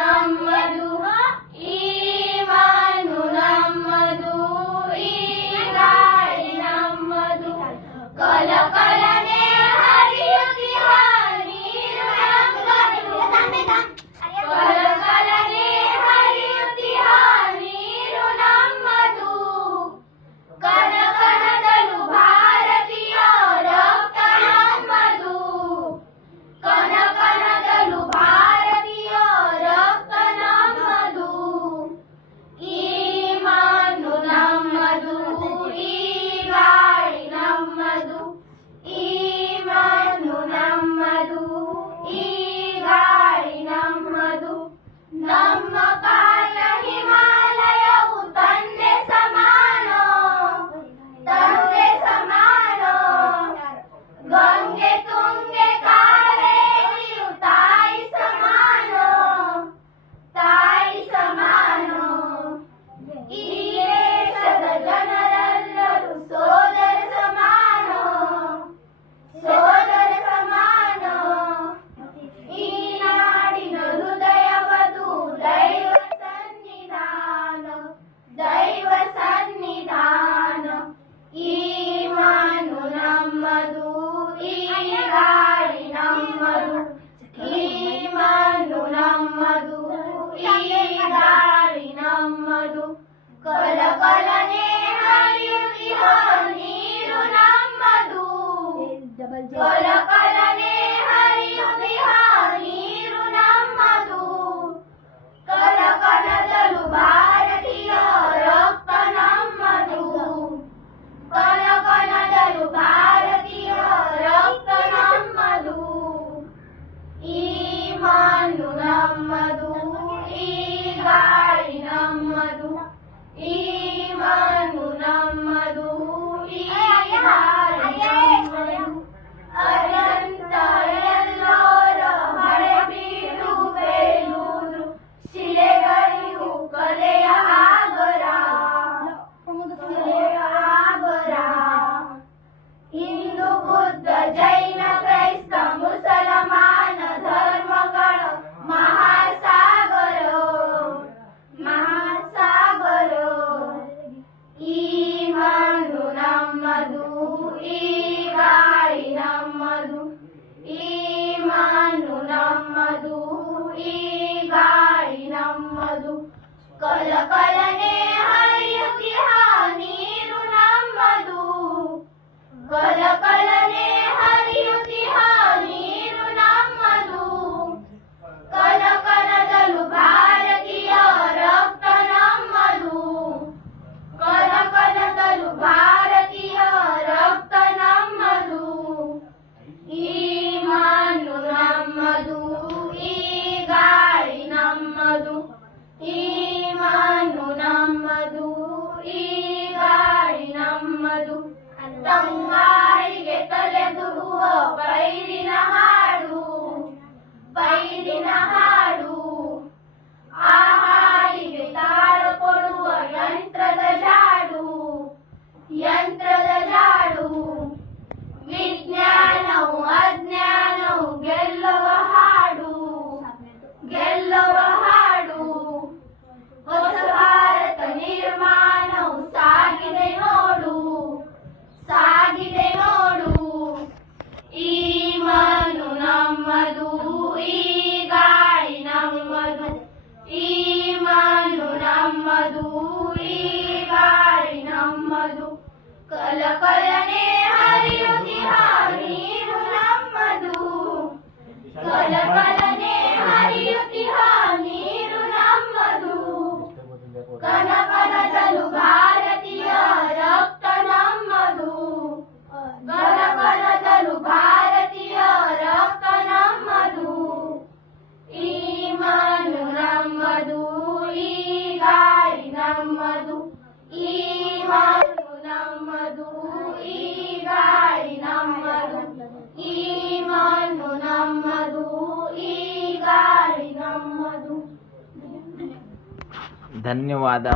ನಮ್ಮದು ಈಮಾನು ನಮ್ಮದು ಈ ಗಾಳಿ ನಮ್ಮದು ಕಲಕಲನೆ ಹರಿಯುತ್ತಿಹ ನೀರು ನಮ್ಮದು ಕಲಕಲನೆ ಹರಿಯುತ್ತಿಹ ನೀರು ನಮ್ಮದು ಕಣಕಣದಲು ಭಾರತೀಯ ರಕ್ತ ನಮ್ಮದು ಕಣಕಣದಲು ಭಾರತೀಯ ರಕ್ತ ನಮ್ಮದು ಈಮಾನು ನಮ್ಮದು ಈ ಗಾಳಿ ನಮ್ಮದು ಈಮಾನು ನಮ್ಮದು ಈ ಗಾಳಿ ನಮ್ಮದು ನಮ್ಮ ಕಾಲ ಹಿಮಾಲಯವು ತಂದೆ ಸಮಾನ ತಂದೆ ಸಮಾನ ಗಂಗೆ ತುಂಗೆ ಕಾವೇರಿಯು ತಾಯಿ ಸಮಾನ ತಾಯಿ ಸಮಾನ ಈ ದೇಶದ ಜನರೆಲ್ಲರೂ ಸೋದರ ಸಮಾನ ಸೋದರ ಸಮಾನ ಈ ನಾಡಿನ ಹೃದಯವದು ದೈವ ಸನ್ನಿಧಾನ ದೈವ ಸನ್ನಿಧಾನ ಈಮಾನು ನಮ್ಮದು ಈ ಗಾಳಿ ನಮ್ಮದು ಈಮಾನು ನಮ್ಮದು ಈ ಗಾಳಿ ನಮ್ಮದು ಕಲಕಲನೆ ಹರಿಯುತ್ತಿಹ ನೀರು ನಮ್ಮದು ಕಲಕಲನೆ ಹರಿಯುತ್ತಿಹ ನೀರು ನಮ್ಮದು ಕಲಕಲದಲು ಭಾರತೀಯ ರಕ್ತ ನಮ್ಮದು ಕಲಕಲದಲು ಭಾರತೀಯ ರಕ್ತ ನಮ್ಮದು ಈಮಾನು ನಮ್ಮದು ಈ ಗಾಳಿ ನಮ್ಮದು ಈಮಾನು ನಮ್ಮದು ಈ ಗಾಳಿ ನಮ್ಮದು ಅನಂತ ಎಲ್ಲೋರ ಹಳೆಬೀಡು ಬೇಲೂರು ಶಿಲೆಗಳಿಗೂ ಕಲೆಯ ಆಗರ ಶಿಲೆಯ ಆಗರ ಹಿಂದೂ ಬುದ್ಧ ಜೈನ ಕ್ರೈಸ್ತ ಮುಸಲ್ಮಾನ ಧರ್ಮಗಳ ಮಹಾಸಾಗರ ಮಹಾಸಾಗರ ಈಮಾನು ನಮ್ಮದು ಈ ಗಾಳಿ ನಮ್ಮದು ಈಮಾನು ನಮ್ಮದು ಈ ಗಾಳಿ ನಮ್ಮದು ಕಲಕಲನೆ ಹರಿಯುತ್ತಿಹ ನೀರು ನಮ್ಮದು ಕಲಕಲನೆ ಹರಿಯುತ್ತಿಹ ನೀರು ನಮ್ಮದು ಕಲಕಲದಲು ಭಾರತೀಯ ರಕ್ತ ನಮ್ಮದು ಕಲಕಲದಲು ಭಾರತೀಯ ರಕ್ತ ನಮ್ಮದು ಈಮಾನು ನಮ್ಮದು ಈ ಗಾಳಿ ನಮ್ಮದು ಈಮಾನು ನಮ್ಮದು ಈ ಗಾಳಿ ನಮ್ಮದು ತಂಗಾಳಿಗೆ ತಲೆದುರುವ ಪೈರಿನ ಹಾಡು ಪೈರಿನ ಹಾಡು ಆ ಹಾಡಿಗೆ ತಾಳ ಕೊಡುವ ಯಂತ್ರದ ಜಾಡು ಯಂತ್ರದ ಜಾಡು ವಿಜ್ಞಾನವು ಅಜ್ಞಾನವು ಗೆಲ್ಲುವ ಹಾಡು ಗೆಲ್ಲುವ ಹಾಡು ಹೊಸ ಭಾರತ ನಿರ್ಮಾಣವು ಸಾಗಿದೆ ನೋಡು ಸಾಗಿದೆ ನೋಡು ಈಮಾನು ನಮ್ಮದು ಈ ಗಾಳಿ ನಮ್ಮದು ಈಮಾನು ನಮ್ಮದು ಈ ಗಾಳಿ ನಮ್ಮದು ಕಲಕಲನೆ ಹರಿಯುತ್ತಿಹ ನೀರು ನಮ್ಮದು ಕಲಕಲನೆ ಹರಿಯುತ್ತಿಹ ನೀರು ನಮ್ಮದು ಕನಕನದಲು ಭಾರತೀಯ ರಕ್ತ ನಮ್ಮದು ಕನಕನದಲು ಭಾರತೀಯ ರಕ್ತ ನಮ್ಮದು ಈಮಾನು ನಮ್ಮದು ಈ ಗಾಳಿ ನಮ್ಮದು ಈಮಾನು ನಮ್ಮದು ಈ ಗಾಳಿ ನಮ್ಮದು ಈಮಾನು ನಮ್ಮದು ಈ ಗಾಳಿ ನಮ್ಮದು ಧನ್ಯವಾದ.